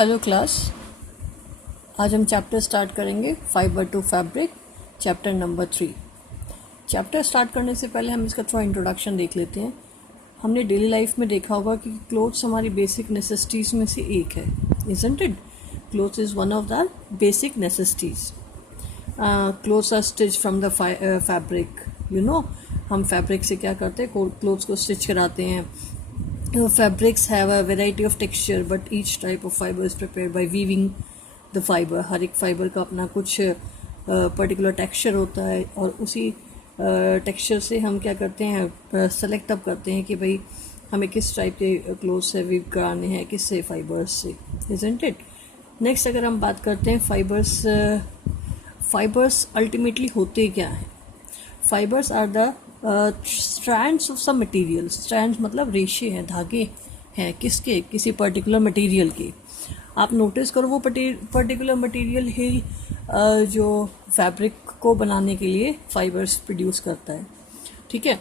Hello class, आज हम chapter start करेंगे fibre to fabric, chapter number 3। Chapter start करने से पहले हम इसका थोड़ा इंट्रोडक्शन देख लेते हैं। हमने डेली लाइफ में देखा होगा कि क्लोथ्स हमारी बेसिक नेसेसिटीज़ में से एक है, isn't it? Clothes is one of the basic necessities. Clothes are stitch from the fabric, you know. हम फैब्रिक से क्या करते हैं, क्लोथ्स को स्टिच कराते हैं। Fabrics have a variety of texture, but each type of fiber is prepared by weaving the fiber. हर एक fibre का अपना कुछ पर्टिकुलर टेक्सचर होता है और उसी टेक्सचर से हम क्या करते हैं, सेलेक्ट अप करते हैं कि भाई हमें किस टाइप के क्लोथ से वीव कराने हैं, किस से फाइबर्स से, इजंट इट? नेक्स्ट अगर हम बात करते हैं फाइबर्स अल्टीमेटली होते क्या हैं? Fibres are the strands of some material. Strands मतलब रेशे हैं, धागे हैं, किसके? किसी पर्टिकुलर मटेरियल के। आप नोटिस करो वो पर्टिकुलर मटेरियल ही जो फैब्रिक को बनाने के लिए फाइबर्स प्रोड्यूस करता है, ठीक है।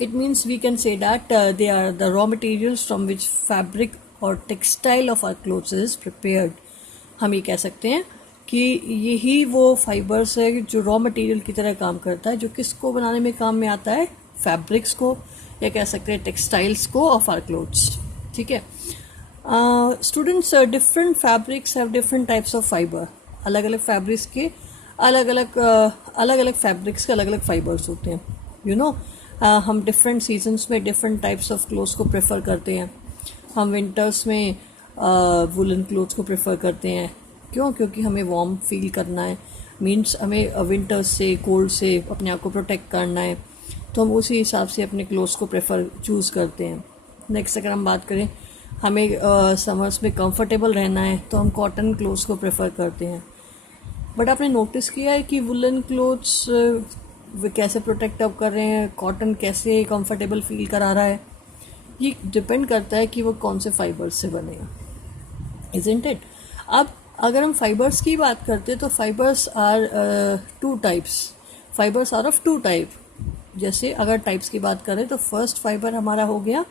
It means we can say that they are the raw materials from which fabric और textile of our clothes is prepared. हम ये कह सकते हैं कि यही वो फाइबर्स है जो रॉ मटेरियल की तरह काम करता है, जो किसको बनाने में काम में आता है? फैब्रिक्स को, या कह सकते हैं टेक्सटाइल्स को ऑफ आवर क्लोथ्स, ठीक है। Students, different fabrics have different types of fibre. अलग अलग फैब्रिक्स के अलग अलग फैब्रिक्स के अलग अलग फाइबर्स होते हैं, यू नो। हम डिफरेंट सीजन्स में डिफरेंट टाइप्स ऑफ क्लोथ्स को प्रेफर करते हैं। हम विंटर्स में वुलन क्लोथ्स को प्रेफर करते हैं। क्यों? क्योंकि हमें वार्म फील करना है, मीन्स हमें विंटर्स से, कोल्ड से अपने आप को प्रोटेक्ट करना है, तो हम उसी हिसाब से अपने क्लोथ्स को प्रेफर चूज़ करते हैं। नेक्स्ट अगर हम बात करें, हमें समर्स में कंफर्टेबल रहना है तो हम कॉटन क्लोथ्स को प्रेफर करते हैं। बट आपने नोटिस किया है कि वुलन क्लोथ्स कैसे प्रोटेक्ट अप कर रहे हैं, कॉटन कैसे कंफर्टेबल फील करा रहा है? ये डिपेंड करता है कि वो कौन से फाइबर्स से बने हैं, इजंट इट? अब अगर हम फाइबर्स की बात करते हैं तो fibres are two types. Fibres are of two type. जैसे अगर टाइप्स की बात करें तो फर्स्ट फाइबर हमारा हो गया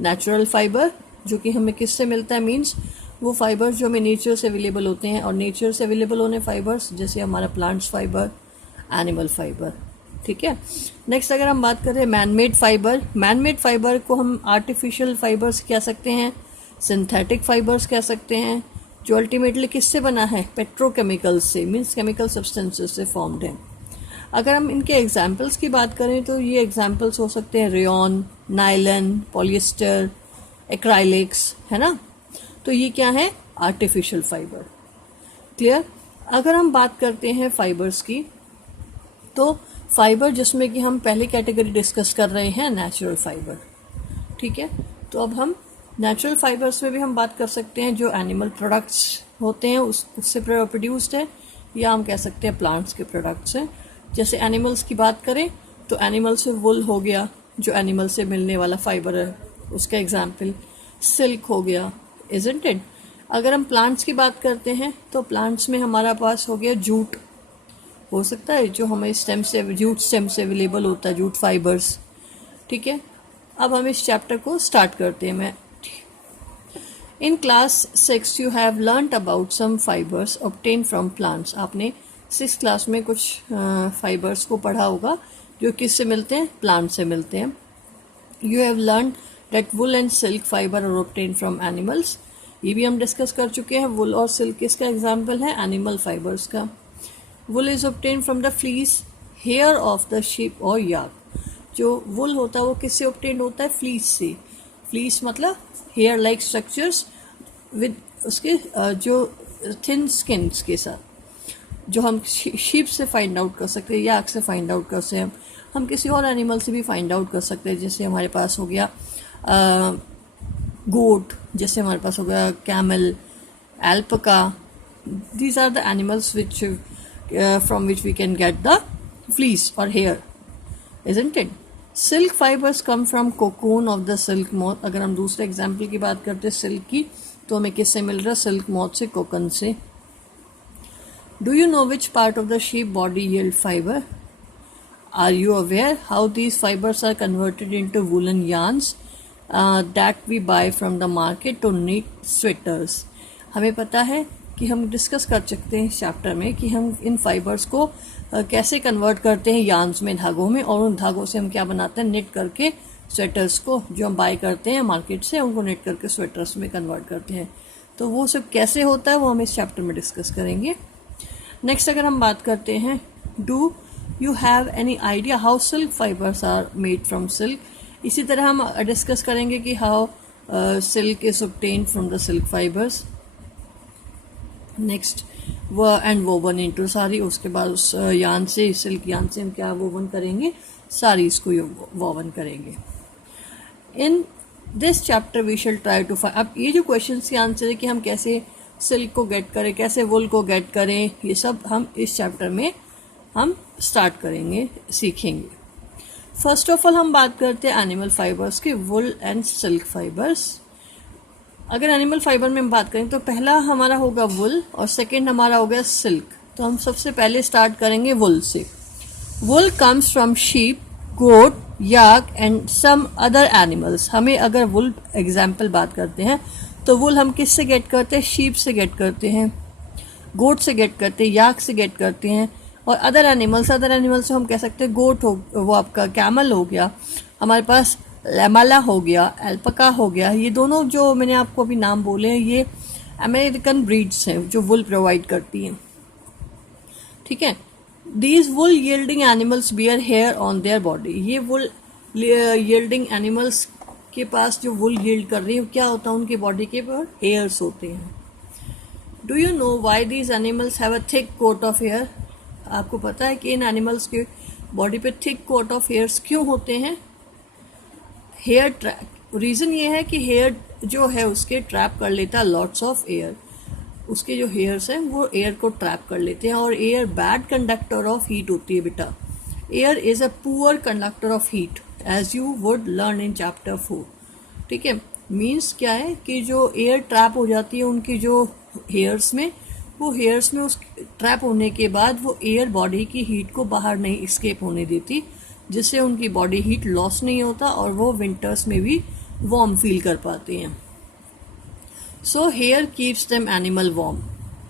नेचुरल फाइबर, जो कि हमें किससे मिलता है? मीन्स वो फाइबर्स जो हमें नेचर से अवेलेबल होते हैं। और नेचर से अवेलेबल होने फाइबर्स जैसे हमारा प्लांट्स फाइबर, एनिमल फाइबर, ठीक है। नेक्स्ट अगर हम बात करें मैनमेड फाइबर, मैनमेड फाइबर को हम आर्टिफिशियल फाइबर्स कह सकते हैं, सिंथेटिक फाइबर्स कह सकते हैं, जो अल्टीमेटली किससे बना है? पेट्रोकेमिकल्स से, मीन्स केमिकल सब्सटेंसेस से फॉर्म्ड है। अगर हम इनके एग्जाम्पल्स की बात करें तो ये एग्जाम्पल्स हो सकते हैं रेयॉन, नायलन, पॉलिएस्टर, एक्राइलिक्स, है ना। तो ये क्या है? Artificial fibre. क्लियर? अगर हम बात करते हैं फाइबर्स की, तो फाइबर जिसमें कि हम पहली कैटेगरी डिस्कस कर रहे हैं नेचुरल फाइबर, ठीक है। तो अब हम नेचुरल फाइबर्स में भी हम बात कर सकते हैं जो एनिमल प्रोडक्ट्स होते हैं उससे प्रोड्यूस्ड है, या हम कह सकते हैं प्लांट्स के प्रोडक्ट्स हैं। जैसे एनिमल्स की बात करें तो एनिमल से वुल हो गया, जो एनिमल से मिलने वाला फाइबर है, उसका एग्जाम्पल सिल्क हो गया, इजंट इट? अगर हम प्लांट्स की बात करते हैं तो प्लांट्स में हमारा पास हो गया जूट, हो सकता है जो हमें जूट स्टेम से अवेलेबल होता है, जूट फाइबर्स, ठीक है। अब हम इस चैप्टर को स्टार्ट करते हैं। मैं in class 6 you have learned about some fibres obtain from plants. आपने 6 क्लास में कुछ फाइबर्स को पढ़ा होगा जो किससे मिलते हैं? प्लांट से मिलते हैं। You have learn that wool and silk fibre are obtain from animals. ये भी हम डिस्कस कर चुके हैं। वुल और सिल्क किसका एग्जाम्पल है? एनिमल फाइबर्स का। Wool is obtain from the fleece, hair of the sheep और याक। जो वुल होता है वो किससे ऑब्टेन होता है? फ्लीस से। फ्लीस मतलब हेयर लाइक स्ट्रक्चर्स विद उसके जो थिन स्किन्स के साथ, जो हम शीप से फाइंड आउट कर सकते हैं, याक से फाइंड आउट कर सकते हैं, हम किसी और एनिमल से भी फाइंड आउट कर सकते हैं। जैसे हमारे पास हो गया गोट, जैसे हमारे पास हो गया camel, alpaca. These are the animals which from which we can get the fleece और hair, isn't it? Silk fibres come from cocoon of the silk moth. अगर हम दूसरे एग्जाम्पल की बात करते हैं सिल्क की, तो हमें किससे मिल रहा है? सिल्क मॉथ से, कोकन से। Do you know which part of the sheep body yield fibre? Are you aware how these fibres are converted into woollen yarns that we buy from the market to knit sweaters? हमें पता है कि हम discuss कर सकते हैं इस chapter में कि हम इन फाइबर्स को कैसे कन्वर्ट करते हैं यार्न्स में, धागों में, और उन धागों से हम क्या बनाते हैं, निट करके स्वेटर्स को जो हम बाय करते हैं मार्केट से, उनको निट करके स्वेटर्स में कन्वर्ट करते हैं। तो वो सब कैसे होता है वो हम इस चैप्टर में डिस्कस करेंगे। नेक्स्ट अगर हम बात करते हैं, do you have any idea how silk fibres are made from silk. इसी तरह हम डिस्कस करेंगे कि how silk is obtained from the silk fibres. Next and woven into sari, उसके बाद उस यान से, सिल्क यान से हम क्या वोवन करेंगे, साड़ीज को वोवन करेंगे। In this chapter we shall try to find, अब ये जो क्वेश्चन के आंसर है कि हम कैसे सिल्क को गेट करें, कैसे वुल को गेट करें, ये सब हम इस चैप्टर में हम स्टार्ट करेंगे, सीखेंगे। फर्स्ट ऑफ ऑल हम बात करते हैं एनिमल फाइबर्स की, वुल एंड सिल्क फाइबर्स। अगर एनिमल फाइबर में हम बात करें तो पहला हमारा होगा वुल और सेकेंड हमारा हो गया सिल्क। तो हम सबसे पहले स्टार्ट करेंगे वुल से। Wool comes from sheep, goat, yak and some other animals. हमें अगर वुल एग्जाम्पल बात करते हैं तो वुल हम किससे गेट करते हैं, शीप से गेट करते हैं, गोट से गेट करते हैं, याक से गेट करते हैं, और अदर एनिमल्स से हम कह सकते हैं गोट हो, वो आपका कैमल हो गया, हमारे पास लैमाला हो गया, एल्पका हो गया। ये दोनों जो मैंने आपको अभी नाम बोले हैं ये अमेरिकन ब्रीड्स हैं जो वुल प्रोवाइड करती हैं, ठीक है। These wool yielding animals bear hair on their body. ये वुल यील्डिंग एनिमल्स के पास जो वुल यील्ड कर रही है क्या होता है, उनके बॉडी के पर हेयर्स होते हैं। Do you know why these animals have a thick coat of hair. आपको पता है कि इन एनिमल्स के बॉडी पे थिक कोट ऑफ हेयर्स क्यों होते हैं। हेयर ट्रैप, रीज़न ये है कि हेयर जो है उसके ट्रैप कर लेता है लॉट्स ऑफ एयर, उसके जो हेयर्स हैं वो एयर को ट्रैप कर लेते हैं, और air bad conductor of heat होती है बेटा। Air is a poor conductor of heat as you would learn in chapter 4, ठीक है। मीन्स क्या है कि जो एयर ट्रैप हो जाती है उनकी जो हेयर्स में, वो हेयर्स में उस ट्रैप होने के बाद वो एयर बॉडी की हीट को बाहर नहीं एस्केप होने देती, जिससे उनकी बॉडी हीट लॉस नहीं होता और वो विंटर्स में भी वार्म फील कर पाते हैं। So hair keeps them animal warm.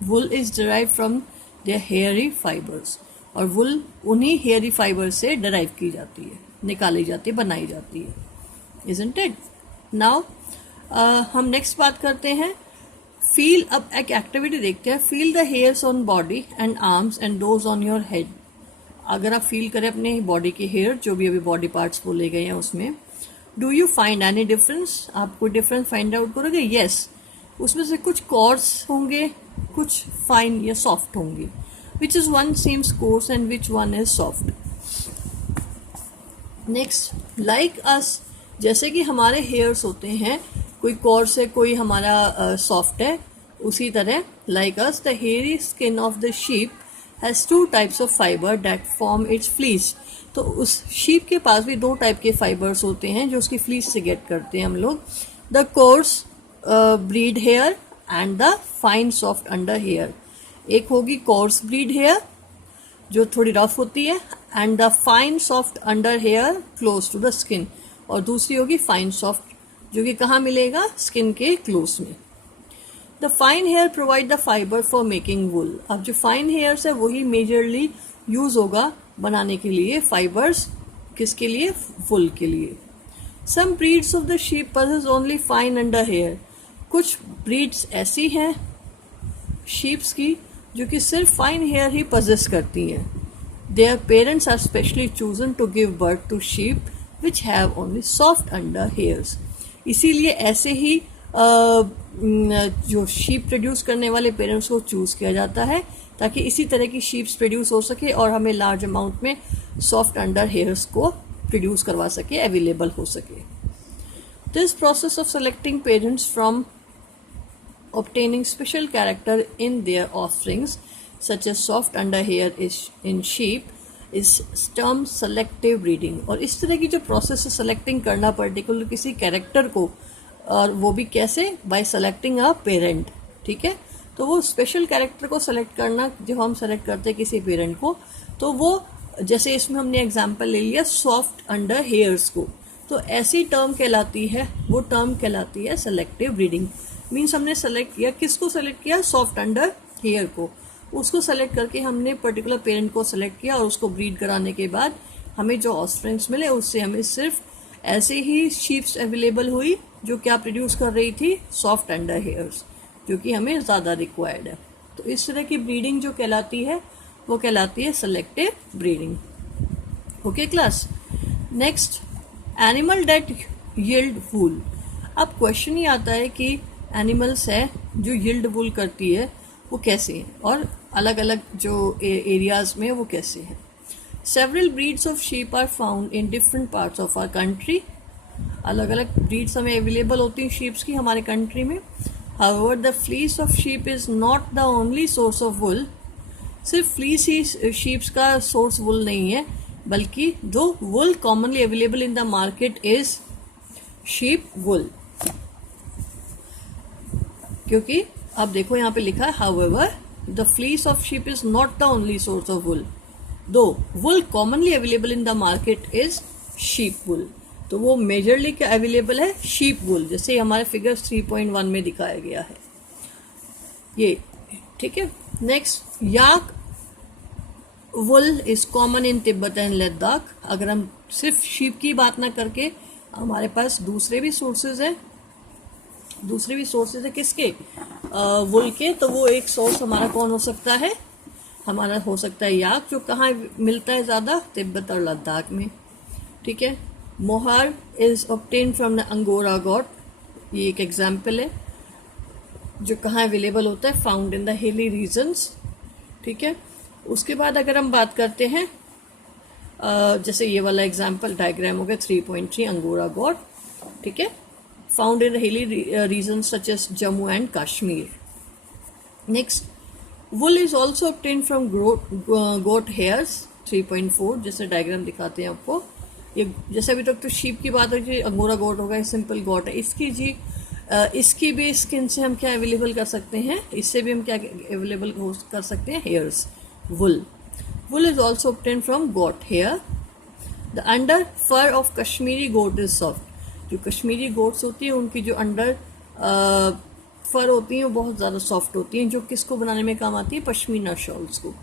Wool is derive from their hairy fibres, और वुल उन्हीं हेयरी फाइबर से डिराइव की जाती है, निकाली जाती है, बनाई जाती है, इजंट इट। नाउ हम नेक्स्ट बात करते हैं फील। अब एक एक्टिविटी देखते हैं, feel the hairs on body and arms and those on your head. अगर आप फील करें अपने बॉडी के हेयर, जो भी अभी बॉडी पार्ट्स बोले गए हैं उसमें, do you find any difference, आप कोई डिफरेंस फाइंड आउट करोगे। यस, उसमें से कुछ कोर्स होंगे, कुछ फाइन या सॉफ्ट होंगे। Which is one seems course and which one is soft. Next, like us, जैसे कि हमारे हेयर्स होते हैं, कोई कोर्स है, कोई हमारा सॉफ्ट है, उसी तरह like us the hairy skin of the sheep has two types of fiber that form its fleece। तो उस शीप के पास भी दो टाइप के फाइबर्स होते हैं जो उसकी फ्लीस से गेट करते हैं हम लोग। The coarse breed hair and the fine soft under hair. एक होगी कोर्स ब्रीड हेयर जो थोड़ी रफ होती है, and the fine soft under hair close to the skin, और दूसरी होगी फाइन सॉफ्ट जो कि कहाँ मिलेगा, स्किन के क्लोज में। The fine hair provide the fibre for making wool. अब जो फाइन हेयर्स है वही मेजरली यूज होगा बनाने के लिए फाइबर्स, किसके लिए, वुल के लिए। Some breeds of the sheep possess only fine under hair. कुछ ब्रीड्स ऐसी हैं शीप्स की जो कि सिर्फ फाइन हेयर ही पजेस करती हैं। Their parents are specially chosen to give birth to sheep which have only soft under hairs. इसीलिए ऐसे ही जो शीप प्रोड्यूस करने वाले पेरेंट्स को चूज किया जाता है ताकि इसी तरह की शीप्स प्रोड्यूस हो सके और हमें लार्ज अमाउंट में सॉफ्ट अंडर हेयर्स को प्रोड्यूस करवा सके, अवेलेबल हो सके। This process of selecting parents from obtaining special character in their offsprings such as soft under hair is in sheep is termed selective breeding। और इस तरह की जो प्रोसेस है सेलेक्टिंग करना पर्टिकुलर किसी कैरेक्टर को, और वो भी कैसे, बाय सेलेक्टिंग अ पेरेंट, ठीक है। तो वो स्पेशल कैरेक्टर को सेलेक्ट करना, जब हम सेलेक्ट करते हैं किसी पेरेंट को, तो वो जैसे इसमें हमने एग्जांपल ले लिया सॉफ्ट अंडर हेयर्स को, तो ऐसी टर्म कहलाती है, वो टर्म कहलाती है सेलेक्टिव ब्रीडिंग। मीन्स हमने सेलेक्ट किया, किसको सेलेक्ट किया, सॉफ्ट अंडर हेयर को, उसको सेलेक्ट करके हमने पर्टिकुलर पेरेंट को सेलेक्ट किया और उसको ब्रीड कराने के बाद हमें जो ऑस्प्रिंग्स मिले उससे हमें सिर्फ ऐसे ही शीप्स अवेलेबल हुई जो क्या प्रोड्यूस कर रही थी, सॉफ्ट अंडर हेयर्स, जो कि हमें ज़्यादा रिक्वायर्ड है। तो इस तरह की ब्रीडिंग जो कहलाती है वो कहलाती है selective breeding. Okay class, next animal that yield wool. अब क्वेश्चन ही आता है कि एनिमल्स है जो यील्ड वूल करती है वो कैसे है और अलग अलग जो एरियाज में वो कैसे है। Several breeds of sheep are found in different parts of our country. अलग अलग ब्रीड्स हमें अवेलेबल होती हैं शीप्स की हमारे कंट्री में। However the fleece of sheep is not the only source of wool. सिर्फ फ्लीस ही शीप्स का सोर्स वुल नहीं है, बल्कि though wool commonly available in the market is sheep wool. क्योंकि अब देखो यहाँ पे लिखा है however the fleece of sheep is not the only source of wool, though wool commonly available in the market is sheep wool. तो वो majorly क्या अवेलेबल है, शीप वुल, जैसे हमारे फिगर्स 3.1 में दिखाया गया है ये, ठीक है। Next, yak wool is common in Tibet and Ladakh. अगर हम सिर्फ शीप की बात ना करके हमारे पास दूसरे भी सोर्सेज है किसके, वुल के। तो वो एक सोर्स हमारा कौन हो सकता है, हमारा हो सकता है याक, जो कहाँ मिलता है ज़्यादा, तिब्बत और लद्दाख में, ठीक है। Mohair is obtain from the angora goat, ये एक एग्जाम्पल है जो कहाँ अवेलेबल होता है, found in the hilly regions, ठीक है। उसके बाद अगर हम बात करते हैं जैसे ये वाला एग्जाम्पल डायग्राम हो गया 3.3 अंगोरा गॉट, ठीक है, found in the hilly regions such as Jammu and Kashmir. Next, wool is also obtain from goat hairs 3.4, जैसे डायग्राम दिखाते हैं आपको। ये जैसे अभी तक तो शीप की बात है, अंगोरा गोट होगा, सिंपल गोट है, इसकी भी स्किन से हम क्या अवेलेबल कर सकते हैं, इससे भी हम क्या अवेलेबल कर सकते हैं, hairs, wool. Wool is also obtain from goat hair. The under fur of Kashmiri goat is soft. जो कश्मीरी गोट्स होती है उनकी जो अंडर फर होती हैं वो बहुत ज़्यादा सॉफ्ट होती हैं, जो किसको बनाने में काम आती है, पश्मीना शॉल्स को।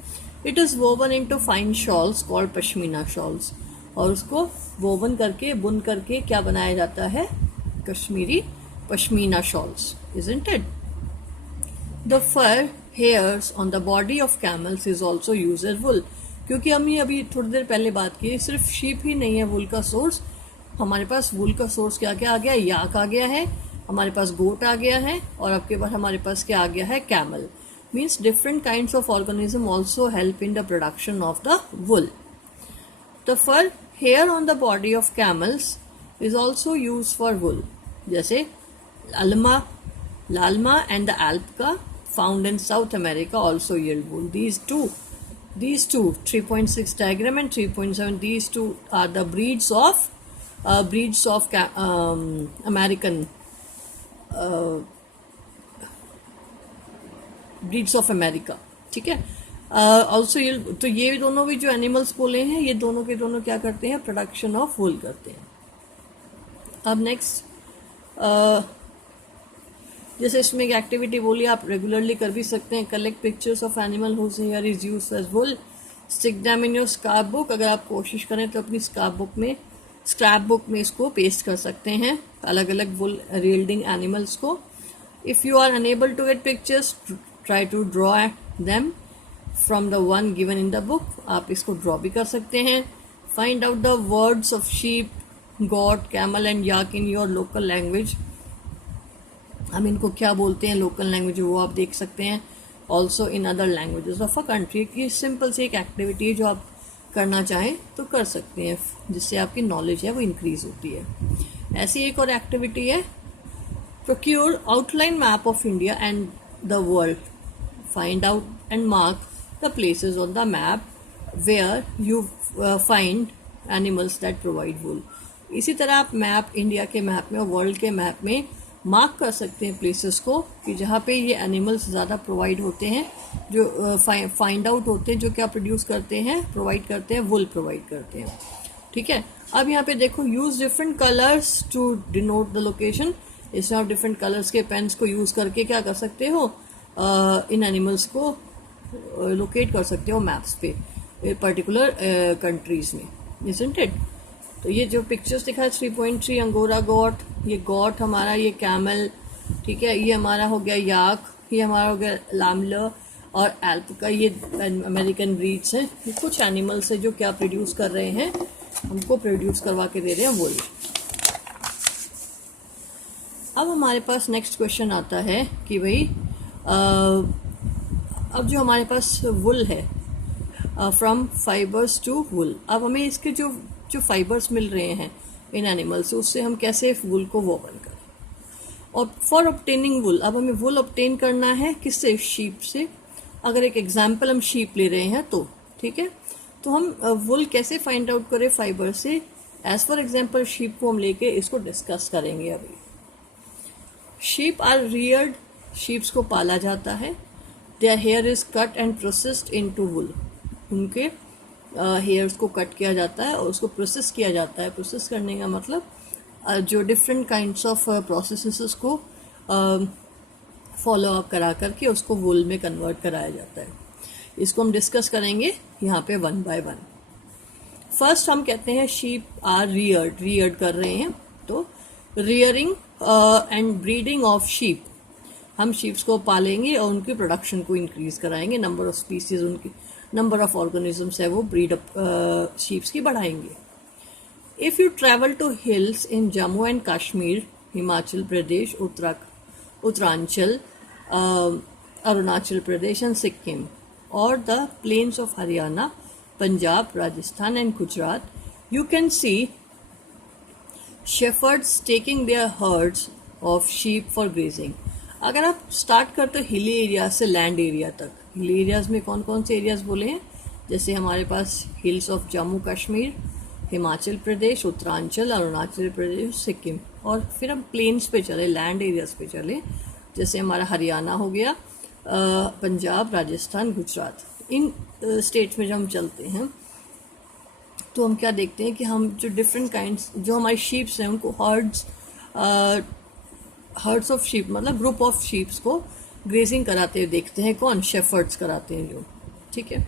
It is woven into fine shawls called pashmina shawls, और उसको वोवन करके बुन करके क्या बनाया जाता है, Kashmiri pashmina shawls, isn't it. The fur hairs on the body of camels is also use as wool. क्योंकि हमने अभी थोड़ी देर पहले बात की, सिर्फ शीप ही नहीं है वुल का सोर्स, हमारे पास वुल का सोर्स क्या क्या आ गया, याक आ गया है, हमारे पास गोट आ गया है, और अब के बाद हमारे पास क्या आ गया है, camel. Means different kinds of organism also help in the production of the wool. The fur hair on the body of camels is also use for wool, जैसे llama and the alpaca found in South America also yield wool. These two 3.6 diagram and 3.7, these two are the breeds of American breeds of America, ठीक है। Also ये, तो ये दोनों भी जो animals बोले हैं, ये दोनों के दोनों क्या करते हैं, प्रोडक्शन ऑफ वुल करते हैं। अब नेक्स्ट, जैसे इसमें एक एक्टिविटी बोली, आप रेगुलरली कर भी सकते हैं, collect pictures of animal whose hair is used as wool, stick them in your scrap book. अगर आप कोशिश करें तो अपनी स्क्रैप बुक में इसको पेस्ट कर सकते हैं, अलग अलग वुल यील्डिंग एनिमल्स को। If you are unable to get pictures, try to draw them from the one given in the book. आप इसको ड्रॉ भी कर सकते हैं। Find out the words of sheep, goat, camel and yak in your local language. हम इनको क्या बोलते हैं लोकल लैंग्वेज, वो आप देख सकते हैं। Also in other languages of a country. ये सिंपल सी एक एक्टिविटी है जो आप करना चाहें तो कर सकते हैं, जिससे आपकी नॉलेज है वो इंक्रीज होती है। ऐसी एक और एक्टिविटी है, procure outline map of India and the world, find out and mark the places on the map where you find animals that provide wool. इसी तरह आप मैप, इंडिया के मैप में और वर्ल्ड के मैप में मार्क कर सकते हैं प्लेसेस को, कि जहाँ पे ये एनिमल्स ज़्यादा प्रोवाइड होते हैं, जो फाइंड आउट होते हैं, जो क्या प्रोड्यूस करते हैं, प्रोवाइड करते हैं, वुल प्रोवाइड करते हैं, ठीक है। अब यहाँ पे देखो, use different colours to denote the location. इसमें आप डिफरेंट कलर्स के पेन्स को यूज़ करके क्या कर सकते हो, इन एनिमल्स को लोकेट कर सकते हो मैप्स पे पर्टिकुलर कंट्रीज में, इजंट इट। तो ये जो पिक्चर्स दिखा है 3.3 अंगोरा गॉट, ये गॉट हमारा, ये कैमल, ठीक है, ये हमारा हो गया याक, ये हमारा हो गया लामलर, और एल्प का ये अमेरिकन ब्रीड्स हैं। ये कुछ एनिमल्स है जो क्या प्रोड्यूस कर रहे हैं, हमको प्रोड्यूस करवा के दे रहे हैं वुल। अब हमारे पास नेक्स्ट क्वेश्चन आता है कि भाई अब जो हमारे पास वुल है, फ्रॉम फाइबर्स टू वुल, अब हमें इसके जो जो फाइबर्स मिल रहे हैं इन एनिमल्स से, उससे हम कैसे वुल को वोवन करें। और फॉर ऑब्टेनिंग वुल, अब हमें वुल ऑब्टेन करना है किससे, शीप से। अगर एक एग्जाम्पल हम शीप ले रहे हैं तो ठीक है, तो हम वुल कैसे फाइंड आउट करें फाइबर से, एज फॉर एग्जाम्पल शीप को हम लेके इसको डिस्कस करेंगे अभी। शीप आर रियर्ड, शीप्स को पाला जाता है। Their hair is cut and processed into wool, उनके हेयर्स को कट किया जाता है और उसको प्रोसेस किया जाता है। प्रोसेस करने का मतलब जो डिफरेंट काइंड्स ऑफ प्रोसेसेस को फॉलो अप करा करके उसको वुल में कन्वर्ट कराया जाता है। इसको हम डिस्कस करेंगे यहाँ पे वन बाय वन। फर्स्ट हम कहते हैं शीप आर रियर्ड, रियर्ड कर रहे हैं, तो rearing and breeding of sheep, हम शीप्स को पालेंगे और उनकी प्रोडक्शन को इंक्रीज कराएंगे। नंबर ऑफ स्पीसीज, उनकी नंबर ऑफ ऑर्गेनिजम्स है वो ब्रीड अप शीप्स की बढ़ाएंगे। If you travel to hills in Jammu and Kashmir, Himachal Pradesh, Uttaranchal, Arunachal Pradesh and Sikkim, और the plains of Haryana, Punjab, Rajasthan and Gujarat, you can see shepherds taking their herds of sheep for grazing। अगर आप start करते हो हिली एरिया से लैंड एरिया तक, hilly areas में कौन कौन से एरियाज बोले हैं, जैसे हमारे पास हिल्स ऑफ जम्मू कश्मीर, हिमाचल प्रदेश, उत्तरांचल, अरुणाचल प्रदेश, सिक्किम, और फिर हम प्लेन्स पे चले, लैंड एरियाज पे चले, जैसे हमारा हरियाणा हो गया, पंजाब, राजस्थान, गुजरात। इन स्टेट्स में जब हम चलते हैं तो हम क्या देखते हैं कि हम जो डिफरेंट काइंड्स, जो हमारी शीप्स हैं उनको हर्ड्स ऑफ शीप मतलब ग्रुप ऑफ शीप्स को ग्रेजिंग कराते हुए देखते हैं। कौन, शेफर्ड्स कराते हैं जो, ठीक है,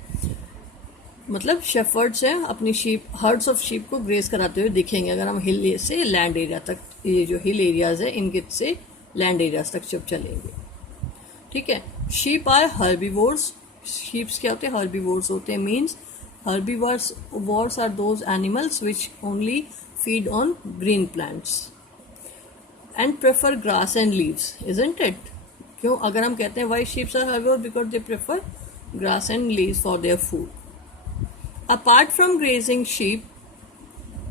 मतलब शेफर्ड्स हैं अपनी शीप, हर्ड्स ऑफ शीप को ग्रेज कराते हुए दिखेंगे अगर हम हिल से लैंड एरिया तक, ये जो हिल एरियाज है इनके से लैंड एरियाज तक जब चलेंगे, ठीक है। शीप आर हर्बीवोर्स, शीप्स क्या होते हैं, हर्बीवोर्स होते हैं। Means herbivores are those animals which only feed on green plants and prefer grass and leaves, isn't it? क्यों, अगर हम कहते हैं why sheep are herbivore, because they prefer grass and leaves for their food. Apart from grazing sheep,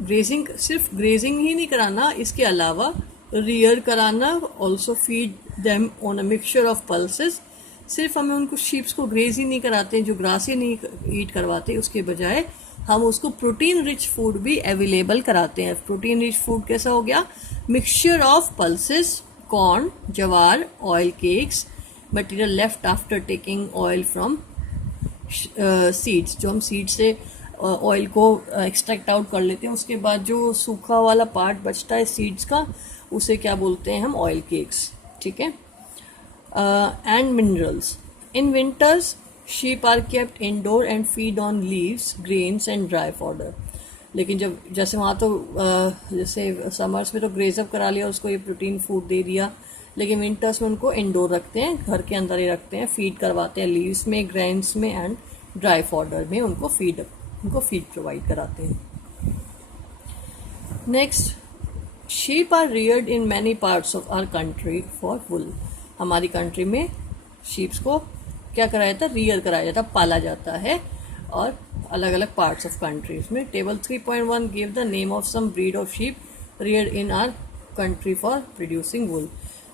grazing सिर्फ grazing ही नहीं कराना, इसके अलावा rear कराना, also feed them on a mixture of pulses। सिर्फ हमें उनको शीप्स को ग्रेज ही नहीं कराते, जो ग्रास ही नहीं ईट करवाते, उसके बजाय हम उसको प्रोटीन रिच फूड भी अवेलेबल कराते हैं। प्रोटीन रिच फूड कैसा हो गया, मिक्सचर ऑफ पल्सेस, कॉर्न, जवार, oil cakes, material left after taking oil from seeds, जो हम सीड से ऑयल को एक्सट्रैक्ट आउट कर लेते हैं, उसके बाद जो सूखा वाला पार्ट बचता है सीड्स का, उसे क्या बोलते हैं हम, ऑयल केक्स, ठीक है। And minerals. In winters, sheep are kept indoor and feed on leaves, grains and dry fodder। लेकिन जब जैसे वहाँ तो जैसे समर्स में तो ग्रेज अप करा लिया, उसको ये प्रोटीन फूड दे दिया, लेकिन विंटर्स में उनको इंडोर रखते हैं, घर के अंदर ही रखते हैं, फीड करवाते हैं लीव्स में, ग्रेन्स में एंड ड्राई फॉडर में उनको फीड प्रोवाइड कराते हैं। Next, sheep are reared in many parts of our country for wool. हमारी कंट्री में शीप्स को क्या कराया जाता है, रियर कराया जाता है, पाला जाता है, और अलग अलग पार्ट्स ऑफ कंट्रीज में। Table 3.1 give the name of some breed of sheep rear in our country for producing wool.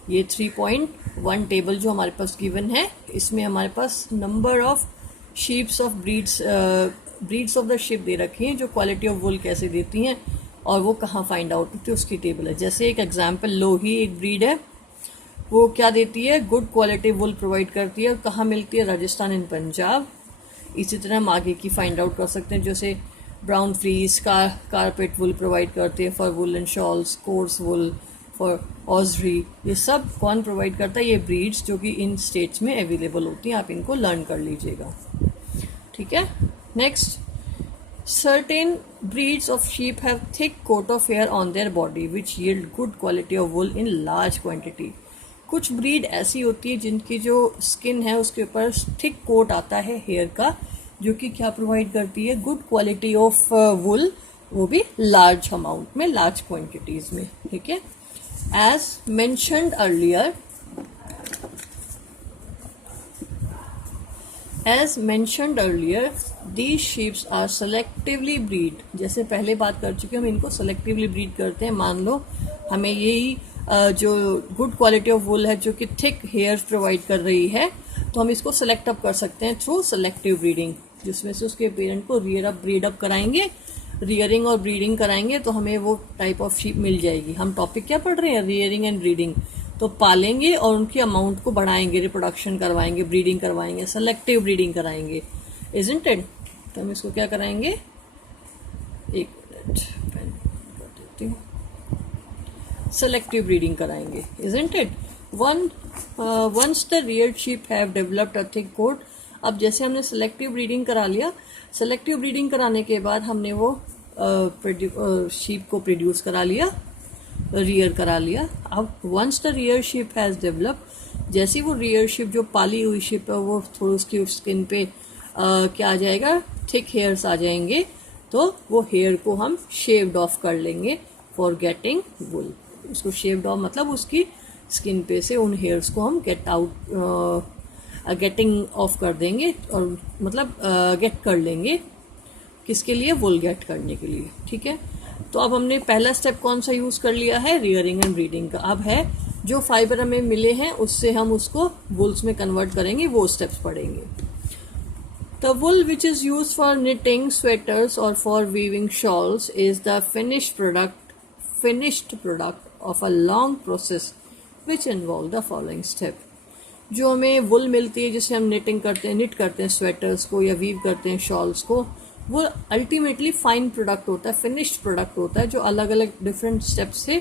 ये 3.1 टेबल जो हमारे पास गिवन है, इसमें हमारे पास number of sheeps of breeds of the sheep दे रखी हैं, जो क्वालिटी ऑफ वुल कैसे देती हैं और वो कहाँ फाइंड आउट होती है, उसकी टेबल है। जैसे एक एग्जाम्पल, लोही एक ब्रीड है, वो क्या देती है, गुड क्वालिटी वुल प्रोवाइड करती है, कहाँ मिलती है, राजस्थान एंड पंजाब। इसी तरह हम आगे की फाइंड आउट कर सकते हैं, जैसे brown fleece carpet wool provide करती है for wool and shawls, coarse wool, for hosiery, ये सब कौन प्रोवाइड करता है? ये ब्रीड्स जो कि इन स्टेट्स में अवेलेबल होती हैं, आप इनको लर्न कर लीजिएगा, ठीक है। Next, certain breeds of sheep have thick coat of hair on their body which yield good quality of wool in large quantity. कुछ ब्रीड ऐसी होती है जिनकी जो स्किन है उसके ऊपर थिक कोट आता है हेयर का, जो कि क्या प्रोवाइड करती है? गुड क्वालिटी ऑफ वुल, वो भी लार्ज अमाउंट में, लार्ज क्वांटिटीज में, ठीक है। As mentioned earlier, As mentioned earlier, these sheep are selectively breed. जैसे पहले बात कर चुके हम इनको selectively breed करते हैं। मान लो हमें यही जो गुड क्वालिटी ऑफ वुल है, जो कि थिक हेयर्स प्रोवाइड कर रही है, तो हम इसको सेलेक्ट अप कर सकते हैं थ्रू सेलेक्टिव ब्रीडिंग, जिसमें से उसके पेरेंट को ब्रीड अप कराएंगे, रियरिंग और ब्रीडिंग कराएंगे, तो हमें वो टाइप ऑफ शीप मिल जाएगी। हम टॉपिक क्या पढ़ रहे हैं? Rearing and breeding. तो पालेंगे और उनकी अमाउंट को बढ़ाएंगे, रिप्रोडक्शन करवाएंगे, ब्रीडिंग करवाएंगे, सेलेक्टिव ब्रीडिंग कराएंगे, इजंट इट? तो हम इसको क्या कराएंगे? एक मिनट पेन कर देती हूँ। सेलेक्टिव ब्रीडिंग कराएंगे, isn't it? Once the reared sheep have developed a thick coat, अब जैसे हमने सेलेक्टिव ब्रीडिंग करा लिया, सेलेक्टिव ब्रीडिंग कराने के बाद हमने वो शीप को प्रोड्यूस करा लिया, रियर करा लिया। अब once the rear sheep has develop, जैसी वो रियर शिप जो पाली हुई शिप है वो थोड़ी उसकी स्किन पे क्या आ जाएगा? थिक हेयर्स आ जाएंगे, तो वो हेयर को हम शेव्ड ऑफ कर लेंगे फॉर गेटिंग वुल। उसको शेव्ड ऑफ मतलब उसकी स्किन पे से उन हेयर्स को हम गेटिंग ऑफ कर देंगे, और मतलब गेट कर लेंगे, किसके लिए? वुल गेट करने के लिए, ठीक है। तो अब हमने पहला स्टेप कौन सा यूज कर लिया है? रियरिंग एंड ब्रीडिंग का। अब है जो फाइबर हमें मिले हैं उससे हम उसको वुल्स में कन्वर्ट करेंगे, वो स्टेप्स पढ़ेंगे। The wool which is use for knitting sweaters और for weaving shawls is the finished product of a long process which involve the following step. जो हमें वुल मिलती है जिसे हम निटिंग करते हैं, निट करते हैं स्वेटर्स को या वीव करते हैं शॉल्स को, वो अल्टीमेटली फाइन प्रोडक्ट होता है, फिनिश्ड प्रोडक्ट होता है, जो अलग अलग डिफरेंट स्टेप्स से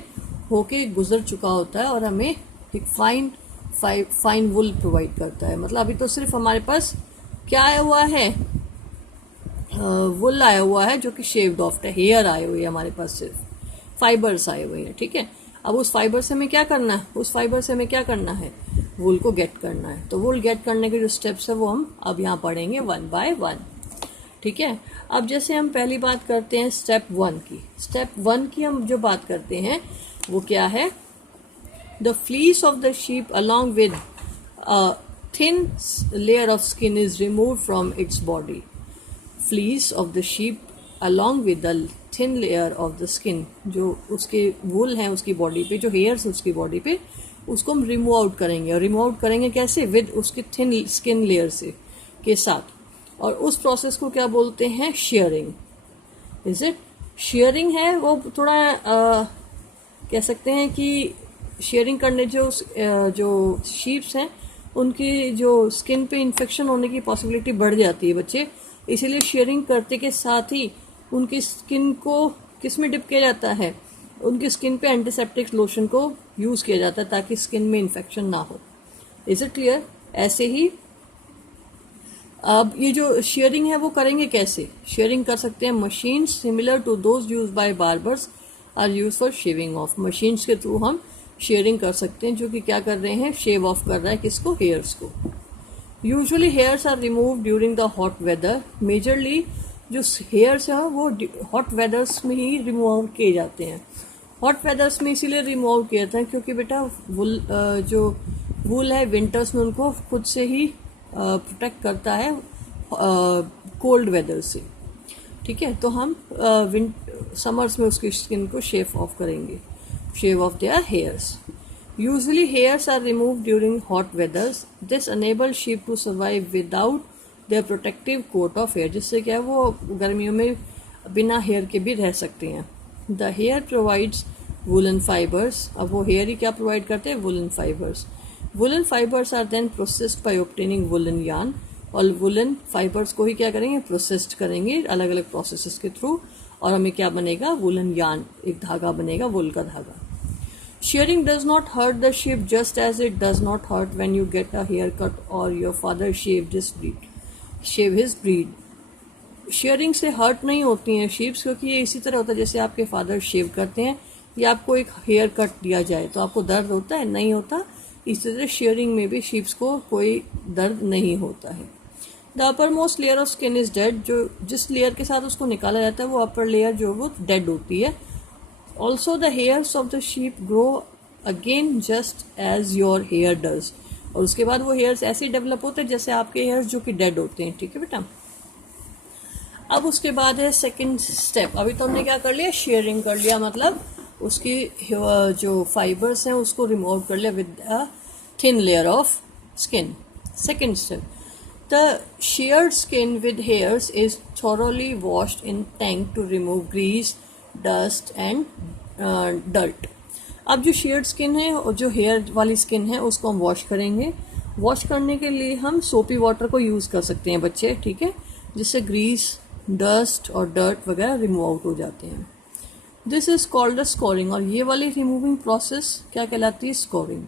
होके गुजर चुका होता है और हमें एक फाइन वुल प्रोवाइड करता है। मतलब अभी तो सिर्फ हमारे पास क्या आया हुआ है? वुल आया हुआ है जो कि शेव्ड ऑफ है, हेयर आए हुए हैं हमारे पास, सिर्फ फाइबर्स आए हुए हैं, ठीक है। अब उस फाइबर से हमें क्या करना है? उस फाइबर से हमें क्या करना है? वुल को गेट करना है। तो वुल गेट करने के जो स्टेप्स है वो हम अब यहाँ पढ़ेंगे 1 by 1, ठीक है। अब जैसे हम पहली बात करते हैं स्टेप 1 की। स्टेप 1 की हम जो बात करते हैं वो क्या है? The fleece of the sheep along with thin layer of skin is remove from its body. Fleece of the sheep along with the thin layer of the skin, जो उसके वुल है उसकी बॉडी पे, जो हेयर्स उसकी बॉडी पे, उसको हम रिमूव आउट करेंगे। और रिमूव आउट करेंगे कैसे? विद उसके थिन स्किन लेयर से के साथ। और उस प्रोसेस को क्या बोलते हैं? शेयरिंग। Is it? शेयरिंग है वो थोड़ा कह सकते हैं कि शेयरिंग करने जो शीप्स हैं उनकी जो स्किन पे इन्फेक्शन होने की पॉसिबिलिटी बढ़ जाती है बच्चे, इसीलिए शेयरिंग करते के साथ ही उनकी स्किन को किस में डिप किया जाता है? उनकी स्किन पे एंटीसेप्टिक लोशन को यूज़ किया जाता है ताकि स्किन में इन्फेक्शन ना हो। Is it clear? ऐसे ही अब ये जो शेयरिंग है वो करेंगे कैसे? शेयरिंग कर सकते हैं machine similar to those use by barbers are use for shaving off. Machines के थ्रू हम शेयरिंग कर सकते हैं, जो कि क्या कर रहे हैं? शेव ऑफ कर रहा है किसको? हेयर्स को। Usually hairs are remove during the hot weather. Majorly जो हेयर्स है वो हॉट वेदर्स में ही रिमूव किए जाते हैं। हॉट वेदर्स में इसीलिए रिमूव किया जाता है क्योंकि बेटा जो वूल है विंटर्स में उनको खुद से ही प्रोटेक्ट करता है कोल्ड वेदर से, ठीक है। तो हम समर्स में उसकी स्किन को शेव ऑफ करेंगे, shave off their hairs. Usually hairs are remove during hot weathers. This enable sheep to survive without their protective coat of hair, जिससे क्या है वो गर्मियों में बिना हेयर के भी रह सकते हैं। The hair provides woollen fibres. अब वो हेयर ही क्या प्रोवाइड करते हैं? Woollen fibres. Woollen fibres are then processed by obtaining woollen yarn. और वुलन फाइबर्स को ही क्या करेंगे? प्रोसेस्ड करेंगे अलग अलग प्रोसेसेस के थ्रू, और हमें क्या बनेगा? वुलन यार्न, एक धागा बनेगा, वुल का धागा। Shearing does not hurt the sheep just as it does not hurt when you get a haircut or your father shaved his breed. Sharing से हर्ट नहीं होती हैं शीप्स, क्योंकि ये इसी तरह होता है जैसे आपके फादर शेव करते हैं या आपको एक हेयर कट दिया जाए तो आपको दर्द होता है, नहीं होता। इसी तरह शेयरिंग में भी शीप्स को कोई दर्द नहीं होता है। The upper most layer of skin is dead, जो जिस लेयर के साथ उसको निकाला जाता है वो अपर लेयर जो वो डेड होती है। Also the hairs of the sheep grow again just as your hair does, और उसके बाद वो हेयर्स ऐसे डेवलप होते हैं जैसे आपके हेयर्स जो कि डेड होते हैं। ठीक है बेटा। अब उसके बाद है सेकंड स्टेप। अभी तो हमने क्या कर लिया, शेयरिंग कर लिया, मतलब उसकी जो फाइबर्स हैं उसको रिमूव कर लिया with a thin layer of skin. Second step, the sheared skin with hairs is thoroughly washed in tank to remove grease, dust and dirt. अब जो शेयर्ड स्किन है और जो हेयर वाली स्किन है उसको हम वॉश करेंगे। वॉश करने के लिए हम सोपी वाटर को यूज़ कर सकते हैं बच्चे, ठीक है, जिससे ग्रीस, डस्ट और डर्ट वगैरह रिमूव आउट हो जाते हैं। This is called the scoring, और ये वाली रिमूविंग प्रोसेस क्या कहलाती है, स्कोरिंग।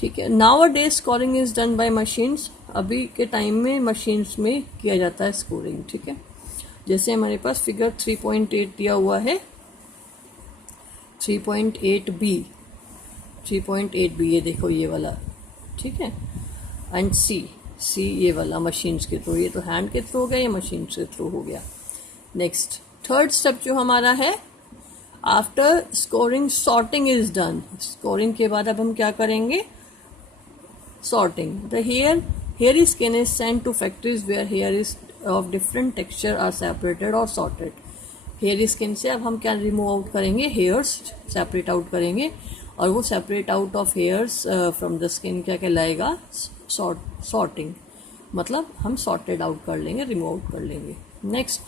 ठीक है। Now a day scoring is done by machines, अभी के टाइम में मशीन्स में किया जाता है स्कोरिंग। ठीक है। जैसे हमारे पास फिगर 3.8 दिया हुआ है, 3.8b, 3.8b ये देखो ये वाला, ठीक है, एंड सी ये वाला मशीन्स के थ्रू, ये तो हैंड के थ्रू हो गया, ये मशीन्स के थ्रू हो गया। नेक्स्ट थर्ड स्टेप जो हमारा है, after scouring sorting is done. Scouring के बाद अब हम क्या करेंगे, sorting. The hair skin is sent to factories where hair is of different texture are separated और सॉर्टेड। हेयर स्किन से अब हम क्या रिमूव आउट करेंगे, हेयर्स सेपरेट आउट करेंगे, और वो separate out of hairs from the skin क्या कहलाएगा, सॉर्टिंग, मतलब हम सॉर्टेड आउट कर लेंगे, रिमूव आउट कर लेंगे। नेक्स्ट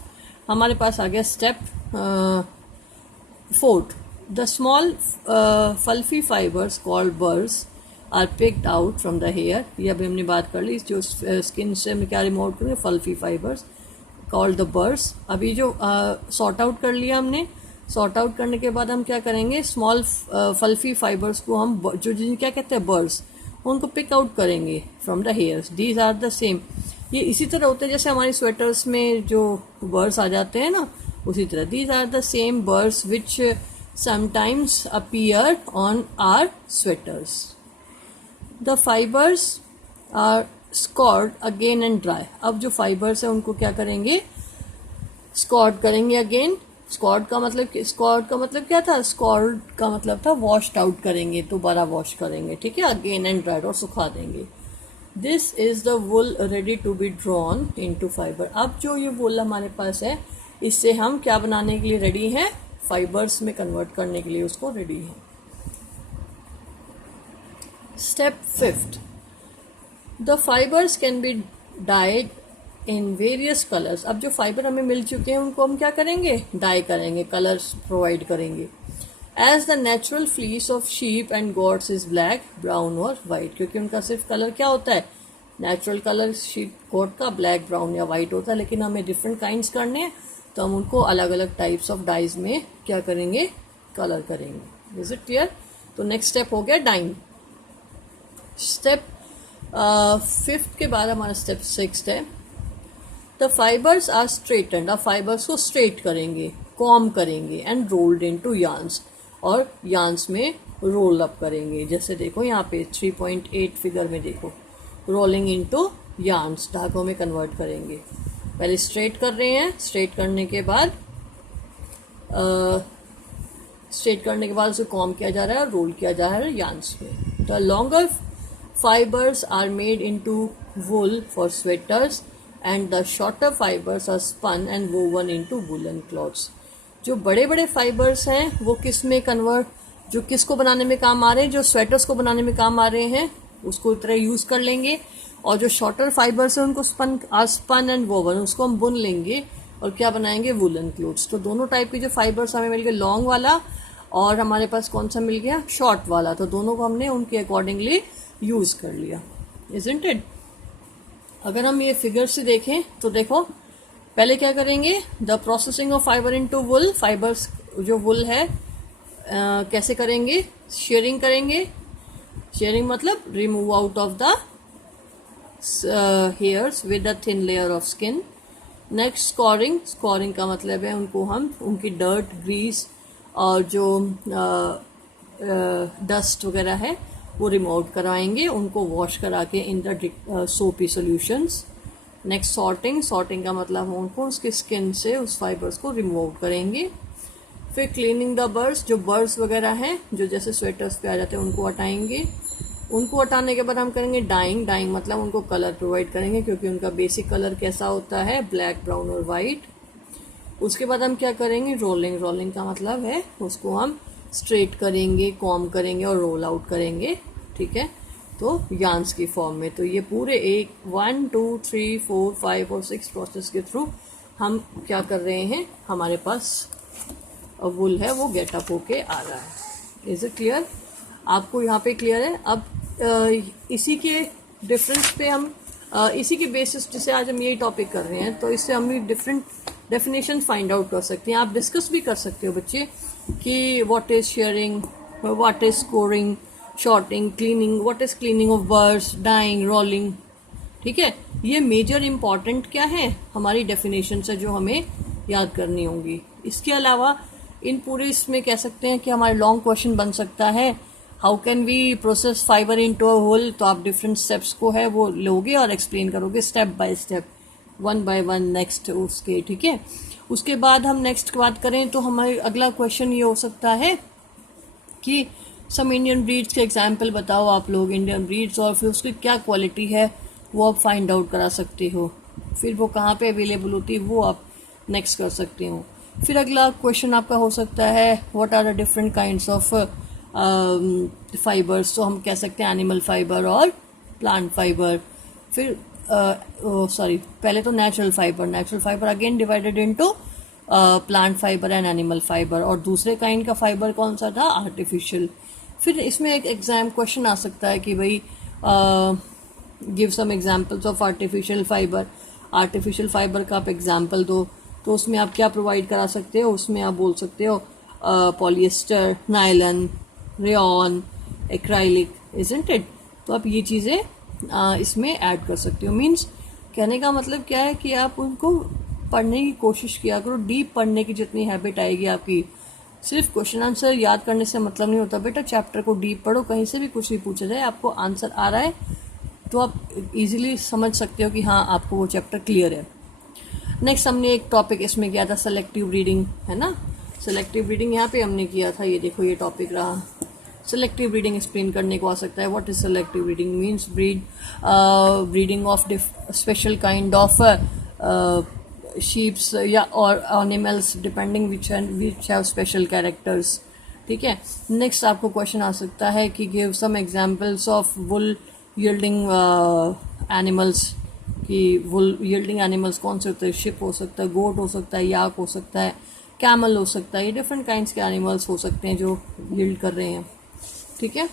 हमारे पास आ गया step fourth, the small fluffy fibres called burrs are picked out from the hair. ये अभी हमने बात कर ली, जो स्किन से हम क्या रिमूव आउट करेंगे, फल्फी फाइबर्स कॉल्ड द बर्स। अभी जो सॉर्ट आउट कर लिया हमने, सॉर्ट आउट करने के बाद हम क्या करेंगे, स्मॉल फल्फी फाइबर्स को हम जो क्या कहते हैं, बर्स, उनको पिक आउट करेंगे from the hairs. These are the same, ये इसी तरह होते हैं जैसे हमारी स्वेटर्स में जो बर्स आ जाते हैं ना, उसी तरह। These are the same burrs which sometimes appear on our sweaters. The fibres are scoured again and dry. अब जो फाइबर्स है उनको क्या करेंगे, स्कॉर्ड करेंगे अगेन। स्कॉर्ड का मतलब क्या था, स्कॉर्ड का मतलब था वॉश्ड आउट करेंगे, दोबारा वॉश करेंगे, ठीक है, अगेन एंड ड्राइड, और सुखा देंगे। This is the wool ready to be drawn into fibre. अब जो ये वुल हमारे पास है, इससे हम क्या बनाने के लिए रेडी हैं, फाइबर्स में कन्वर्ट करने के लिए उसको रेडी है। Step fifth, the fibres can be died in various colours. अब जो फाइबर हमें मिल चुके हैं उनको हम क्या करेंगे, डाई करेंगे, कलर्स प्रोवाइड करेंगे। As the natural fleece of sheep and goats is black, brown और वाइट, क्योंकि उनका सिर्फ कलर क्या होता है, नेचुरल कलर शीप गोट का ब्लैक, ब्राउन या वाइट होता है, लेकिन हमें डिफरेंट काइंड्स करने हैं तो हम उनको अलग अलग टाइप्स ऑफ डाइज में क्या करेंगे, कलर करेंगे। Is it clear. तो नेक्स्ट स्टेप हो गया डाइंग। स्टेप फिफ्थ के बाद हमारा स्टेप सिक्स्थ है, द फाइबर्स आर स्ट्रेटन्ड। अब फाइबर्स को स्ट्रेट करेंगे, कॉम करेंगे, एंड रोल्ड इनटू यार्न्स, और यार्न्स में रोल अप करेंगे। जैसे देखो यहाँ पे 3.8 फिगर में देखो, रोलिंग इनटू यार्न्स, धागों में कन्वर्ट करेंगे। पहले स्ट्रेट कर रहे हैं, स्ट्रेट करने के बाद उसे कॉम किया जा रहा है, रोल किया जा रहा है यार्न्स में। The longer fibers are made into wool for sweaters and the shorter fibers are spun and woven into woolen cloths। जो बड़े बड़े फाइबर्स हैं वो किस में कन्वर्ट, जो किसको बनाने में काम आ रहे हैं, जो स्वेटर्स को बनाने में काम आ रहे हैं उसको इस तरह यूज कर लेंगे, और जो शॉर्टर फाइबर्स हैं उनको स्पन एंड वोवन, उसको हम बुन लेंगे और क्या बनाएंगे, वुलन क्लोथ्स। तो दोनों टाइप के जो फाइबर्स हमें मिल गए, लॉन्ग वाला और हमारे पास कौन सा मिल गया, शॉर्ट वाला, तो दोनों को हमने उनके अकॉर्डिंगली यूज कर लिया। Isn't it. अगर हम ये फिगर से देखें तो देखो, पहले क्या करेंगे, the processing of fibre into wool, fibres जो वुल है कैसे करेंगे? शेयरिंग करेंगे। शेयरिंग मतलब remove out of the hairs with a thin layer of skin. Next scouring. Scouring का मतलब है उनको हम उनकी डर्ट, ग्रीस और जो डस्ट वगैरह है वो रिमूव करवाएंगे, उनको वॉश करा के इन द सोपी सॉल्यूशंस। Next sorting. सॉर्टिंग का मतलब हम उनको उसके स्किन से उस फाइबर्स को रिमूव करेंगे। फिर क्लीनिंग द बर्ड्स। जो बर्ड्स वगैरह हैं जो जैसे स्वेटर्स पे आ जाते हैं उनको हटाएंगे। उनको हटाने के बाद हम करेंगे डाइंग। डाइंग मतलब उनको कलर प्रोवाइड करेंगे, क्योंकि उनका बेसिक कलर कैसा होता है? ब्लैक, ब्राउन और वाइट। उसके बाद हम क्या करेंगे? रोलिंग। रोलिंग का मतलब है उसको हम स्ट्रेट करेंगे, कॉम करेंगे और रोल आउट करेंगे, ठीक है, तो यार्न्स की फॉर्म में। तो ये पूरे 1, 2, 3, 4, 5 और 6 प्रोसेस के थ्रू हम क्या कर रहे हैं? हमारे पास वुल है वो गेटअप होके आ रहा है। Is it clear? आपको यहाँ पे क्लियर है? अब इसी के डिफरेंस पे हम इसी के बेसिस जैसे आज हम यही टॉपिक कर रहे हैं, तो इससे हम भी डिफरेंट डेफिनेशन फाइंड आउट कर सकते हैं। आप डिस्कस भी कर सकते हो बच्चे कि what is shearing, what is scouring, sorting, cleaning, what is cleaning of burrs, dyeing, rolling, ठीक है। ये मेजर इंपॉर्टेंट क्या है? हमारी डेफिनेशन से जो हमें याद करनी होंगी। इसके अलावा इन पूरे इसमें कह सकते हैं कि हमारे लॉन्ग क्वेश्चन बन सकता है, how can we process fibre into a whole. तो आप डिफरेंट स्टेप्स को है वो लोगे और एक्सप्लेन करोगे step by step, 1 by 1 next उसके, ठीक है। उसके बाद हम नेक्स्ट बात करें तो हमारे अगला क्वेश्चन ये हो सकता है कि सम इंडियन ब्रीड्स के एग्जाम्पल बताओ आप लोग, इंडियन ब्रीड्स, और फिर उसकी क्या क्वालिटी है वो आप फाइंड आउट करा सकते हो। फिर वो कहाँ पे अवेलेबल होती है वो आप नेक्स्ट कर सकते हो। फिर अगला क्वेश्चन आपका हो सकता है what are the different kinds of fibres. तो हम कह सकते हैं एनिमल फाइबर और प्लांट फाइबर। फिर पहले तो natural fibre. Natural fibre again divided into plant fibre and animal fibre. और दूसरे काइंड का फाइबर कौन सा था? आर्टिफिशियल। फिर इसमें एक एग्जाम क्वेश्चन आ सकता है कि भाई give some examples of artificial fibre. Artificial fibre का आप एग्जांपल दो, तो उसमें आप क्या प्रोवाइड करा सकते हो? उसमें आप बोल सकते हो polyester, nylon, rayon, acrylic, isn't it. तो आप ये चीज़ें इसमें ऐड कर सकते हो। मीन्स कहने का मतलब क्या है कि आप उनको पढ़ने की कोशिश किया करो। डीप पढ़ने की जितनी हैबिट आएगी आपकी, सिर्फ क्वेश्चन आंसर याद करने से मतलब नहीं होता बेटा। चैप्टर को डीप पढ़ो, कहीं से भी कुछ भी पूछा जाए आपको आंसर आ रहा है तो आप इजीली समझ सकते हो कि हाँ आपको वो चैप्टर क्लियर है। नेक्स्ट हमने एक टॉपिक इसमें किया था सेलेक्टिव रीडिंग, है ना। सेलेक्टिव रीडिंग यहाँ पे हमने किया था, ये देखो ये टॉपिक रहा। सेलेक्टिव रीडिंग एक्सप्लेन करने को आ सकता है। What is selective reading? Means breeding of special kind of sheeps या और animals depending which have special characters, ठीक है। नेक्स्ट आपको क्वेश्चन आ सकता है कि give some examples of wool yielding animals. कि वुल यील्डिंग एनिमल्स कौन से होते हैं? शिप हो सकता है, गोट हो सकता है, याक हो सकता है, कैमल हो सकता है। ये डिफरेंट काइंड्स के एनिमल्स हो सकते हैं जो यील्ड कर रहे हैं, ठीक है।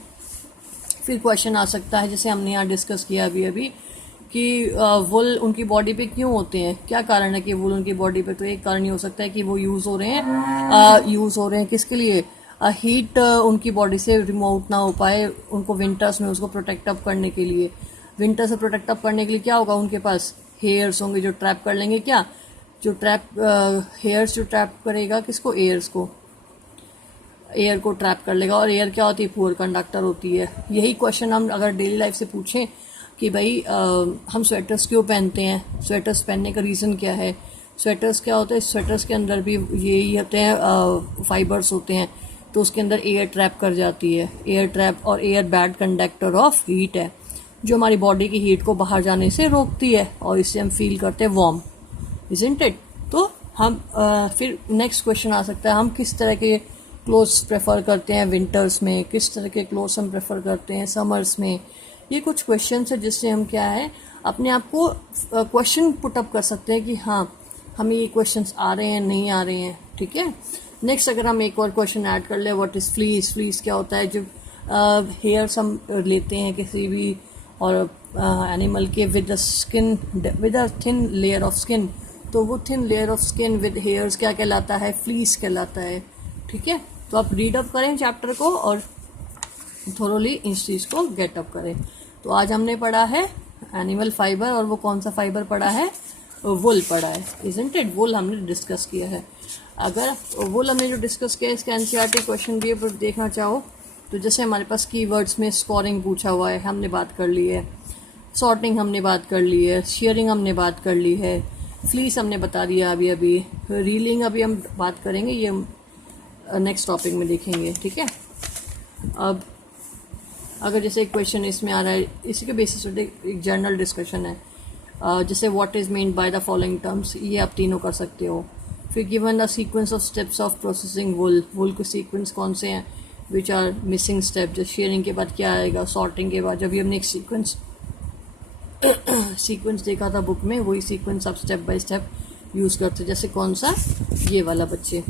फिर क्वेश्चन आ सकता है जैसे हमने यहाँ डिस्कस किया अभी कि वुल उनकी बॉडी पे क्यों होते हैं, क्या कारण है कि वुल उनकी बॉडी पे? तो एक कारण ये हो सकता है कि वो यूज़ हो रहे हैं किसके लिए? हीट उनकी बॉडी से रिमूव ना हो पाए, उनको विंटर्स में उसको प्रोटेक्ट अप करने के लिए। विंटर से प्रोटेक्ट अप करने के लिए क्या होगा? उनके पास हेयर्स होंगे जो ट्रैप कर लेंगे क्या? जो हेयर्स जो ट्रैप करेगा किसको? एयर्स को, एयर को ट्रैप कर लेगा। और एयर क्या होती है? पुअर कंडक्टर होती है। यही क्वेश्चन हम अगर डेली लाइफ से पूछें कि भाई हम स्वेटर्स क्यों पहनते हैं, स्वेटर्स पहनने का रीज़न क्या है, स्वेटर्स क्या होता है? स्वेटर्स के अंदर भी यही होते हैं, फाइबर्स होते हैं, तो उसके अंदर एयर ट्रैप कर जाती है। एयर ट्रैप और air bad conductor of heat है, जो हमारी बॉडी की हीट को बाहर जाने से रोकती है और इससे हम फील करते हैं वार्म, इजंट इट। तो हम फिर नेक्स्ट क्वेश्चन आ सकता है हम किस तरह के क्लोथ्स प्रेफर करते हैं विंटर्स में, किस तरह के क्लोथ्स हम प्रेफर करते हैं समर्स में। ये कुछ क्वेश्चन है जिससे हम क्या है अपने आप को क्वेश्चन पुट अप कर सकते हैं कि हाँ हमें ये क्वेश्चंस आ रहे हैं नहीं आ रहे हैं, ठीक है। नेक्स्ट अगर हम एक और क्वेश्चन ऐड कर ले, व्हाट इज फ्लीस। फ्लीस क्या होता है? जब हेयर्स हम लेते हैं किसी भी और एनिमल के with a thin layer of skin, तो वो thin layer of skin with hairs क्या कहलाता है? फ्लीस कहलाता है, ठीक है। तो आप रीड अप करें चैप्टर को और थोरोली इस चीज़ को गेट अप करें। तो आज हमने पढ़ा है एनिमल फाइबर, और वो कौन सा फाइबर पढ़ा है, वुल पढ़ा है, इजंट इट। वुल हमने डिस्कस किया है। अगर वुल हमने जो डिस्कस किया इसके एनसीईआरटी क्वेश्चन भी अगर देखना चाहो तो जैसे हमारे पास कीवर्ड्स में स्कोरिंग पूछा हुआ है, हमने बात कर ली है, सॉर्टिंग हमने बात कर ली है, शेयरिंग हमने बात कर ली है, फ्लीस हमने बता दिया अभी अभी, रीलिंग अभी हम बात करेंगे, ये नेक्स्ट टॉपिक में देखेंगे, ठीक है। अब अगर जैसे एक क्वेश्चन इसमें आ रहा है, इसी के बेसिस पे एक जनरल डिस्कशन है, जैसे what is mean by the following terms, ये आप तीनों कर सकते हो। फिर given the sequence of steps of processing wool, wool के सीक्वेंस कौन से हैं विच आर मिसिंग स्टेप, जैसे शेयरिंग के बाद क्या आएगा, सॉर्टिंग के बाद, जब भी हमने एक सीक्वेंस देखा था बुक में, वही सीक्वेंस आप स्टेप बाय स्टेप यूज़ करते, जैसे कौन सा, ये वाला बच्चे,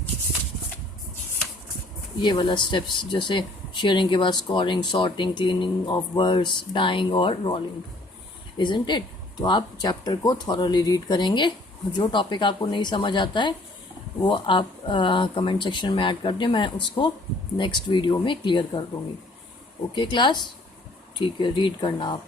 ये वाला स्टेप्स, जैसे शेयरिंग के बाद स्कोरिंग, सॉर्टिंग, क्लीनिंग ऑफ वर्ड्स, डाइंग और रोलिंग, इजंट इट। तो आप चैप्टर को थॉरोली रीड करेंगे, जो टॉपिक आपको नहीं समझ आता है वो आप कमेंट सेक्शन में ऐड कर दें, मैं उसको नेक्स्ट वीडियो में क्लियर कर दूँगी। ओके क्लास, ठीक है, रीड करना आप।